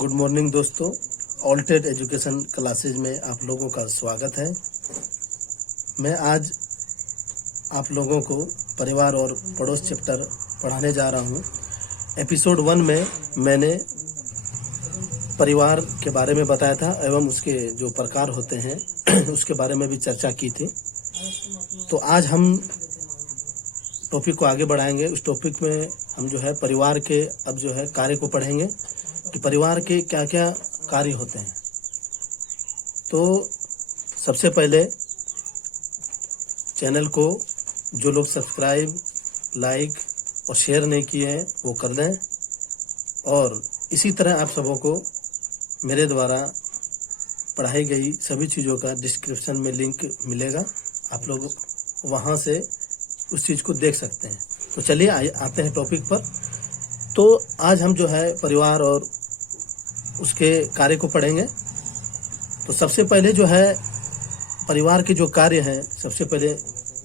Good morning दोस्तों, ऑल्टेड education classes में आप लोगों का स्वागत है। मैं आज आप लोगों को परिवार और पड़ोस चैप्टर पढ़ाने जा रहा हूँ। एपिसोड 1 में मैंने परिवार के बारे में बताया था एवं उसके जो प्रकार होते हैं उसके बारे में भी चर्चा की थी। तो आज हम टॉपिक को आगे बढ़ाएंगे। उस टॉपिक में हम जो है परिवार के अब जो है कार्य को पढ़ेंगे कि परिवार के क्या क्या कार्य होते हैं। तो सबसे पहले चैनल को जो लोग सब्सक्राइब, लाइक और शेयर नहीं किए हैं वो कर दें, और इसी तरह आप सबों को मेरे द्वारा पढ़ाई गई सभी चीज़ों का डिस्क्रिप्शन में लिंक मिलेगा। आप लोग वहाँ से उस चीज़ को देख सकते हैं। तो चलिए आते हैं टॉपिक पर। तो आज हम जो है परिवार और उसके कार्य को पढ़ेंगे। तो सबसे पहले जो है परिवार के जो कार्य हैं, सबसे पहले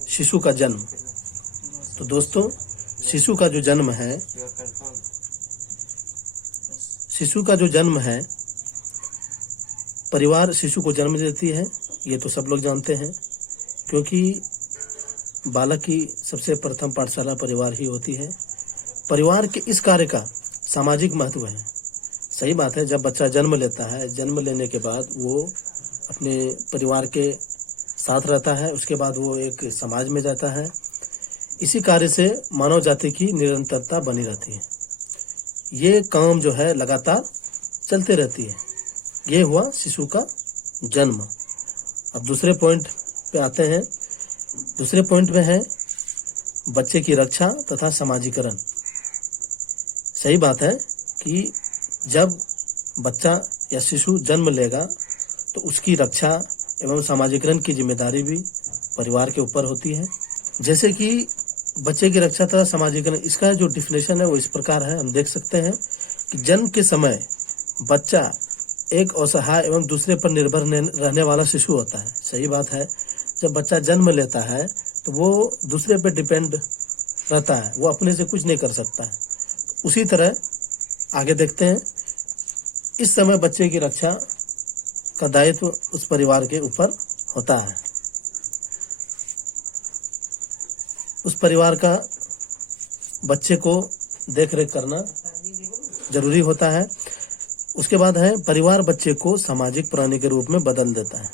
शिशु का जन्म। तो दोस्तों, शिशु का जो जन्म है, परिवार शिशु को जन्म देती है, ये तो सब लोग जानते हैं, क्योंकि बालक की सबसे प्रथम पाठशाला परिवार ही होती है। परिवार के इस कार्य का सामाजिक महत्व है। सही बात है, जब बच्चा जन्म लेता है, जन्म लेने के बाद वो अपने परिवार के साथ रहता है, उसके बाद वो एक समाज में जाता है। इसी कार्य से मानव जाति की निरंतरता बनी रहती है। ये काम जो है लगातार चलते रहती है। ये हुआ शिशु का जन्म। अब दूसरे पॉइंट पे आते हैं। दूसरे पॉइंट में है बच्चे की रक्षा तथा समाजीकरण। सही बात है कि जब बच्चा या शिशु जन्म लेगा तो उसकी रक्षा एवं समाजीकरण की जिम्मेदारी भी परिवार के ऊपर होती है। जैसे कि बच्चे की रक्षा तथा समाजीकरण, इसका जो डिफिनेशन है वो इस प्रकार है। हम देख सकते हैं कि जन्म के समय बच्चा एक असहाय एवं दूसरे पर निर्भर रहने वाला शिशु होता है। सही बात है, जब बच्चा जन्म लेता है तो वो दूसरे पर डिपेंड रहता है, वो अपने से कुछ नहीं कर सकता है। उसी तरह आगे देखते हैं, इस समय बच्चे की रक्षा का दायित्व उस परिवार के ऊपर होता है। उस परिवार का बच्चे को देख रेख करना जरूरी होता है। उसके बाद है परिवार बच्चे को सामाजिक प्राणी के रूप में बदल देता है।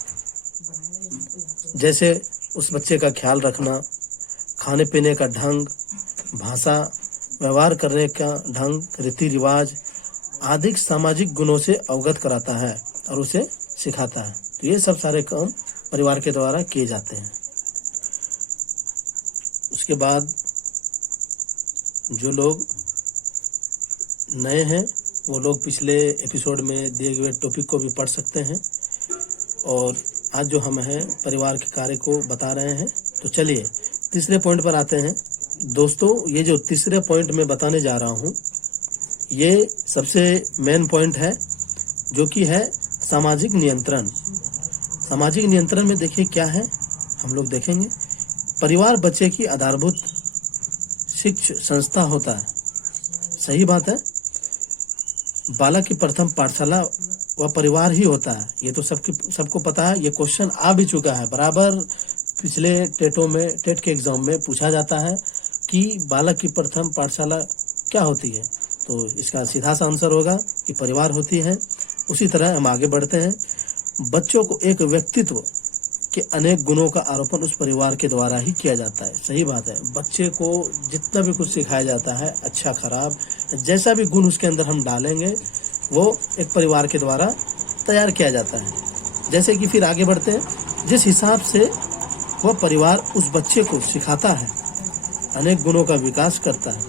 जैसे उस बच्चे का ख्याल रखना, खाने पीने का ढंग, भाषा, व्यवहार करने का ढंग, रीति रिवाज आदि सामाजिक गुणों से अवगत कराता है और उसे सिखाता है। तो ये सब सारे काम परिवार के द्वारा किए जाते हैं। उसके बाद जो लोग नए हैं वो लोग पिछले एपिसोड में दिए गए टॉपिक को भी पढ़ सकते हैं, और आज जो हम हैं परिवार के कार्य को बता रहे हैं। तो चलिए तीसरे पॉइंट पर आते हैं। दोस्तों, ये जो तीसरे पॉइंट में बताने जा रहा हूँ ये सबसे मेन पॉइंट है, जो कि है सामाजिक नियंत्रण। सामाजिक नियंत्रण में देखिए क्या है, हम लोग देखेंगे। परिवार बच्चे की आधारभूत शिक्षा संस्था होता है। सही बात है, बालक की प्रथम पाठशाला वह परिवार ही होता है। ये तो सबको पता है। ये क्वेश्चन आ भी चुका है बराबर। पिछले टेट के एग्जाम में पूछा जाता है कि बालक की प्रथम पाठशाला क्या होती है। तो इसका सीधा सा आंसर होगा कि परिवार होती है। उसी तरह हम आगे बढ़ते हैं। बच्चों को एक व्यक्तित्व के अनेक गुणों का आरोपण उस परिवार के द्वारा ही किया जाता है। सही बात है, बच्चे को जितना भी कुछ सिखाया जाता है, अच्छा खराब जैसा भी गुण उसके अंदर हम डालेंगे, वो एक परिवार के द्वारा तैयार किया जाता है। जैसे कि फिर आगे बढ़ते हैं, जिस हिसाब से वह परिवार उस बच्चे को सिखाता है, अनेक गुणों का विकास करता है,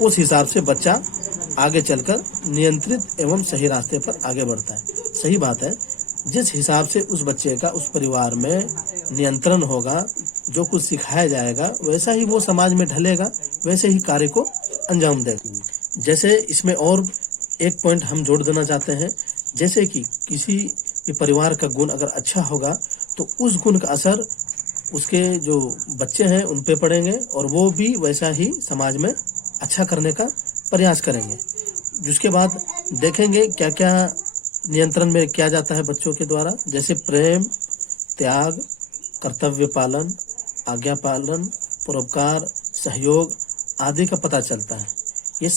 उस हिसाब से बच्चा आगे चलकर नियंत्रित एवं सही रास्ते पर आगे बढ़ता है। सही बात है, जिस हिसाब से उस बच्चे का उस परिवार में नियंत्रण होगा, जो कुछ सिखाया जाएगा वैसा ही वो समाज में ढलेगा, वैसे ही कार्य को अंजाम देगा। जैसे इसमें और एक पॉइंट हम जोड़ देना चाहते हैं, जैसे कि किसी भी परिवार का गुण अगर अच्छा होगा तो उस गुण का असर उसके जो बच्चे हैं उन पे पड़ेंगे, और वो भी वैसा ही समाज में अच्छा करने का प्रयास करेंगे। जिसके बाद देखेंगे क्या क्या नियंत्रण में किया जाता है बच्चों के द्वारा, जैसे प्रेम, त्याग, कर्तव्य पालन, आज्ञा पालन, परोपकार, सहयोग आदि का पता चलता है। ये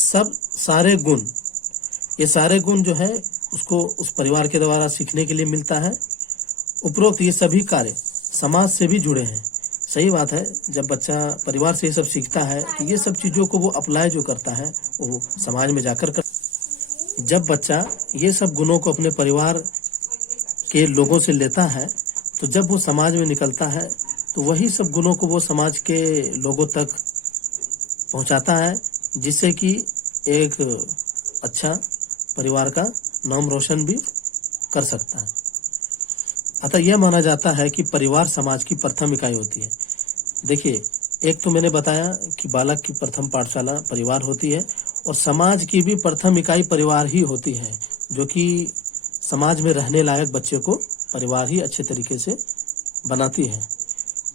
सारे गुण जो है उसको उस परिवार के द्वारा सीखने के लिए मिलता है। उपरोक्त ये सभी कार्य समाज से भी जुड़े हैं। सही बात है, जब बच्चा परिवार से ये सब सीखता है तो ये सब चीज़ों को वो अप्लाई जो करता है वो समाज में जाकर कर। जब बच्चा ये सब गुणों को अपने परिवार के लोगों से लेता है तो जब वो समाज में निकलता है तो वही सब गुणों को वो समाज के लोगों तक पहुंचाता है, जिससे कि एक अच्छा परिवार का नाम रोशन भी कर सकता है। अतः यह माना जाता है कि परिवार समाज की प्रथम इकाई होती है। देखिए, एक तो मैंने बताया कि बालक की प्रथम पाठशाला परिवार होती है और समाज की भी प्रथम इकाई परिवार ही होती है, जो कि समाज में रहने लायक बच्चे को परिवार ही अच्छे तरीके से बनाती है,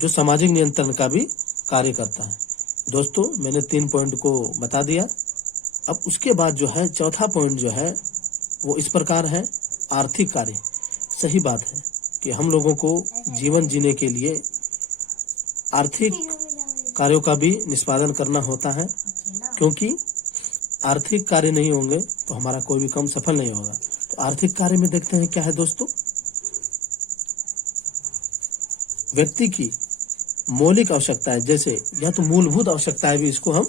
जो सामाजिक नियंत्रण का भी कार्य करता है। दोस्तों, मैंने 3 पॉइंट को बता दिया। अब उसके बाद जो है चौथा पॉइंट जो है वो इस प्रकार है, आर्थिक कार्य। सही बात है कि हम लोगों को जीवन जीने के लिए आर्थिक कार्यों का भी निष्पादन करना होता है, क्योंकि आर्थिक कार्य नहीं होंगे तो हमारा कोई भी काम सफल नहीं होगा। तो आर्थिक कार्य में देखते हैं क्या है दोस्तों, व्यक्ति की मौलिक आवश्यकताएं, जैसे या तो मूलभूत आवश्यकताएं भी इसको हम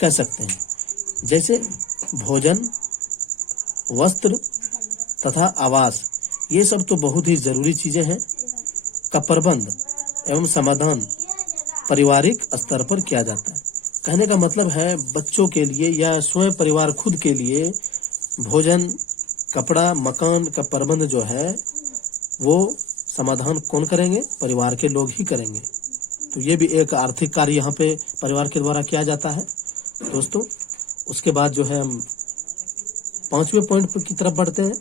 कह सकते हैं, जैसे भोजन, वस्त्र तथा आवास, ये सब तो बहुत ही जरूरी चीजें हैं, का प्रबंध एवं समाधान पारिवारिक स्तर पर किया जाता है। कहने का मतलब है बच्चों के लिए या स्वयं परिवार खुद के लिए भोजन, कपड़ा, मकान का प्रबंध जो है वो समाधान कौन करेंगे? परिवार के लोग ही करेंगे। तो ये भी एक आर्थिक कार्य यहाँ पे परिवार के द्वारा किया जाता है दोस्तों। उसके बाद जो है हम 5वें पॉइंट की तरफ बढ़ते हैं।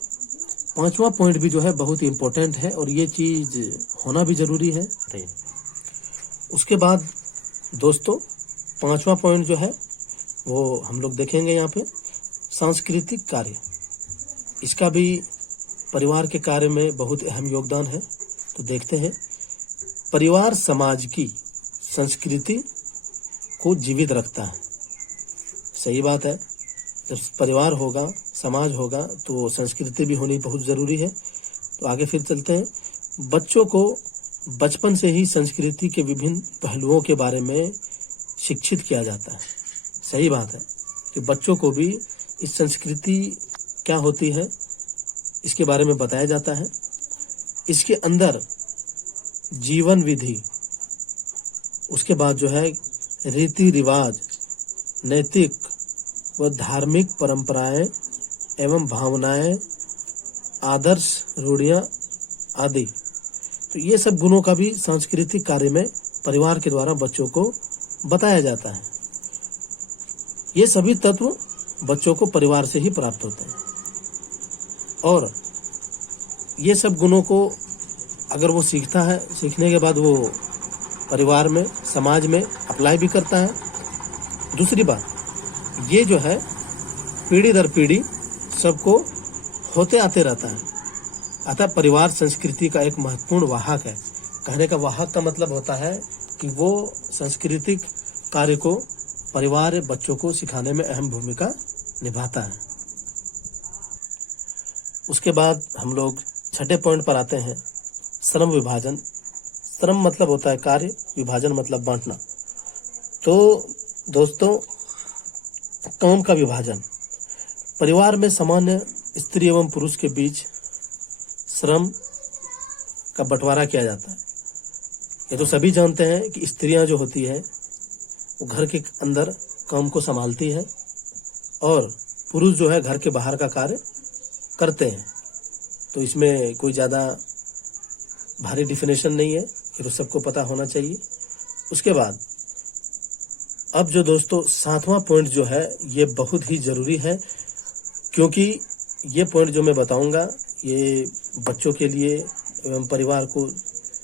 5वां पॉइंट भी जो है बहुत ही इम्पोर्टेंट है और ये चीज होना भी जरूरी है। उसके बाद दोस्तों 5वां पॉइंट जो है वो हम लोग देखेंगे यहाँ पे, सांस्कृतिक कार्य। इसका भी परिवार के कार्य में बहुत अहम योगदान है। तो देखते हैं, परिवार समाज की संस्कृति को जीवित रखता है। सही बात है, जब परिवार होगा, समाज होगा तो संस्कृति भी होनी बहुत ज़रूरी है। तो आगे फिर चलते हैं। बच्चों को बचपन से ही संस्कृति के विभिन्न पहलुओं के बारे में शिक्षित किया जाता है। सही बात है कि बच्चों को भी इस संस्कृति क्या होती है इसके बारे में बताया जाता है। इसके अंदर जीवन विधि, उसके बाद जो है रीति रिवाज, नैतिक व धार्मिक परंपराएं एवं भावनाएं, आदर्श, रूढ़ियां आदि। तो ये सब गुणों का भी सांस्कृतिक कार्य में परिवार के द्वारा बच्चों को बताया जाता है। ये सभी तत्व बच्चों को परिवार से ही प्राप्त होते हैं और ये सब गुणों को अगर वो सीखता है, सीखने के बाद वो परिवार में, समाज में अप्लाई भी करता है। दूसरी बात, ये जो है पीढ़ी दर पीढ़ी सबको होते आते रहता है। अतः परिवार संस्कृति का एक महत्वपूर्ण वाहक है। कहने का वाहक का मतलब होता है कि वो सांस्कृतिक कार्य को परिवार बच्चों को सिखाने में अहम भूमिका निभाता है। उसके बाद हम लोग 6ठे पॉइंट पर आते हैं, श्रम विभाजन। श्रम मतलब होता है कार्य, विभाजन मतलब बांटना। तो दोस्तों, काम का विभाजन। परिवार में सामान्य स्त्री एवं पुरुष के बीच श्रम का बंटवारा किया जाता है। ये तो सभी जानते हैं कि स्त्रियां जो होती है वो घर के अंदर काम को संभालती है और पुरुष जो है घर के बाहर का कार्य करते हैं। तो इसमें कोई ज़्यादा भारी डिफिनेशन नहीं है, ये तो सबको पता होना चाहिए। उसके बाद अब जो दोस्तों 7वां पॉइंट जो है ये बहुत ही ज़रूरी है, क्योंकि ये पॉइंट जो मैं बताऊंगा ये बच्चों के लिए एवं परिवार को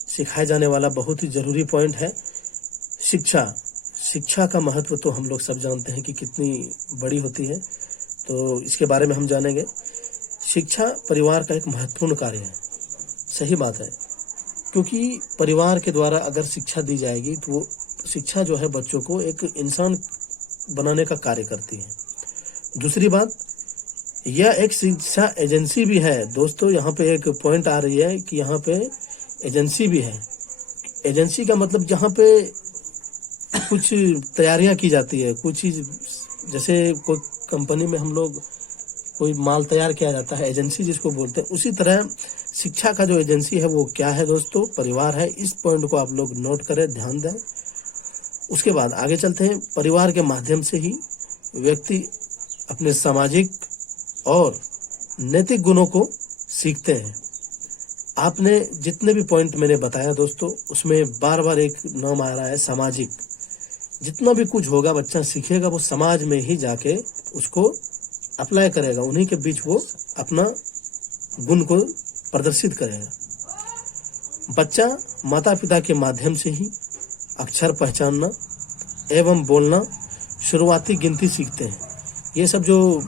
सिखाया जाने वाला बहुत ही ज़रूरी पॉइंट है। शिक्षा। शिक्षा का महत्व तो हम लोग सब जानते हैं कि कितनी बड़ी होती है। तो इसके बारे में हम जानेंगे। शिक्षा परिवार का एक महत्वपूर्ण कार्य है, सही बात है, क्योंकि परिवार के द्वारा अगर शिक्षा दी जाएगी तो वो शिक्षा जो है बच्चों को एक इंसान बनाने का कार्य करती है। दूसरी बात, यह एक शिक्षा एजेंसी भी है दोस्तों। यहाँ पे एक पॉइंट आ रही है कि यहाँ पे एजेंसी भी है। एजेंसी का मतलब जहाँ पे कुछ तैयारियां की जाती है, कुछ चीज, जैसे कोई कंपनी में हम लोग कोई माल तैयार किया जाता है, एजेंसी जिसको बोलते हैं, उसी तरह शिक्षा का जो एजेंसी है वो क्या है दोस्तों? परिवार है। इस पॉइंट को आप लोग नोट करें, ध्यान दें। उसके बाद आगे चलते हैं। परिवार के माध्यम से ही व्यक्ति अपने सामाजिक और नैतिक गुणों को सीखते हैं। आपने जितने भी पॉइंट मैंने बताया दोस्तों, उसमें बार बार एक नाम आ रहा है, सामाजिक। जितना भी कुछ होगा बच्चा सीखेगा वो समाज में ही जाके उसको अप्लाई करेगा, उन्हीं के बीच वो अपना गुण को प्रदर्शित करेगा। बच्चा माता पिता के माध्यम से ही अक्षर पहचानना एवं बोलना, शुरुआती गिनती सीखते हैं। ये सब जो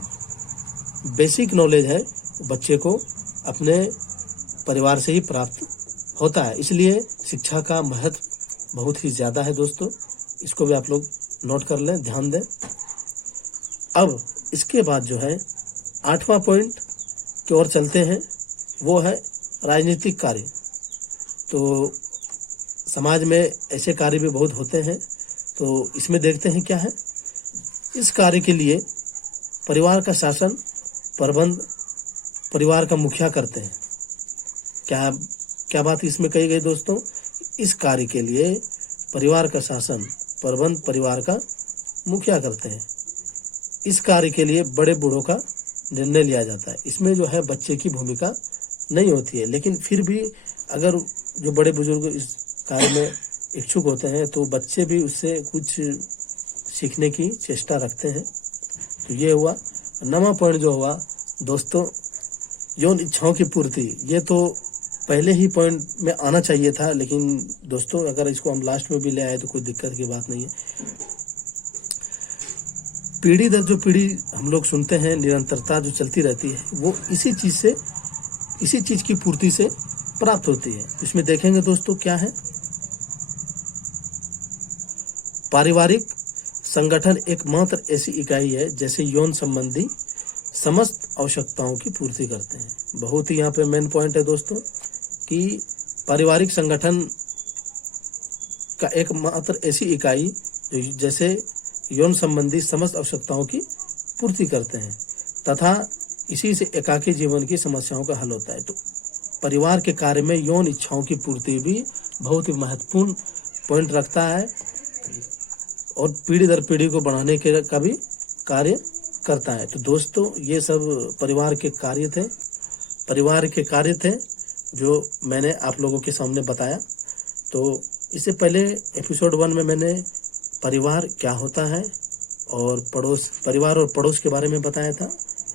बेसिक नॉलेज है बच्चे को अपने परिवार से ही प्राप्त होता है। इसलिए शिक्षा का महत्व बहुत ही ज़्यादा है दोस्तों। इसको भी आप लोग नोट कर लें, ध्यान दें। अब इसके बाद जो है 8वां पॉइंट की ओर चलते हैं, वो है राजनीतिक कार्य। तो समाज में ऐसे कार्य भी बहुत होते हैं, तो इसमें देखते हैं क्या है। इस कार्य के लिए परिवार का शासन प्रबंध परिवार का मुखिया करते हैं। क्या बात इसमें कही गई दोस्तों? इस कार्य के लिए परिवार का शासन प्रबंध परिवार का मुखिया करते हैं। इस कार्य के लिए बड़े बूढ़ों का निर्णय लिया जाता है। इसमें जो है बच्चे की भूमिका नहीं होती है, लेकिन फिर भी अगर जो बड़े बुजुर्ग इस कार्य में इच्छुक होते हैं तो बच्चे भी उससे कुछ सीखने की चेष्टा रखते हैं। तो ये हुआ। 9वां पॉइंट जो हुआ दोस्तों, यौन इच्छाओं की पूर्ति। ये तो पहले ही पॉइंट में आना चाहिए था, लेकिन दोस्तों अगर इसको हम लास्ट में भी ले आए तो कोई दिक्कत की बात नहीं है। पीढ़ी दर जो पीढ़ी हम लोग सुनते हैं, निरंतरता जो चलती रहती है, वो इसी चीज की पूर्ति से प्राप्त होती है। इसमें देखेंगे दोस्तों क्या है। पारिवारिक संगठन एकमात्र ऐसी इकाई है जैसे यौन संबंधी समस्त आवश्यकताओं की पूर्ति करते हैं। बहुत ही यहाँ पे मेन पॉइंट है दोस्तों कि पारिवारिक संगठन का एकमात्र ऐसी इकाई जो जैसे यौन संबंधी समस्त आवश्यकताओं की पूर्ति करते हैं तथा इसी से एकाकी जीवन की समस्याओं का हल होता है। तो परिवार के कार्य में यौन इच्छाओं की पूर्ति भी बहुत ही महत्वपूर्ण पॉइंट रखता है और पीढ़ी दर पीढ़ी को बढ़ाने के का भी कार्य करता है। तो दोस्तों ये सब परिवार के कार्य थे जो मैंने आप लोगों के सामने बताया। तो इससे पहले एपिसोड 1 में मैंने परिवार क्या होता है और परिवार और पड़ोस के बारे में बताया था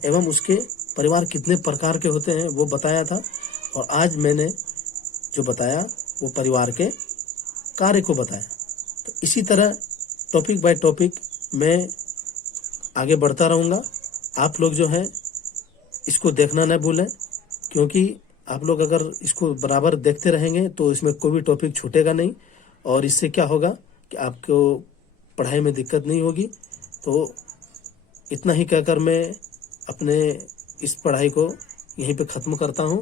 एवं उसके परिवार कितने प्रकार के होते हैं वो बताया था। और आज मैंने जो बताया वो परिवार के कार्य को बताया। तो इसी तरह टॉपिक बाय टॉपिक मैं आगे बढ़ता रहूँगा। आप लोग जो है इसको देखना न भूलें, क्योंकि आप लोग अगर इसको बराबर देखते रहेंगे तो इसमें कोई भी टॉपिक छूटेगा नहीं और इससे क्या होगा कि आपको पढ़ाई में दिक्कत नहीं होगी। तो इतना ही कहकर मैं अपने इस पढ़ाई को यहीं पे ख़त्म करता हूँ।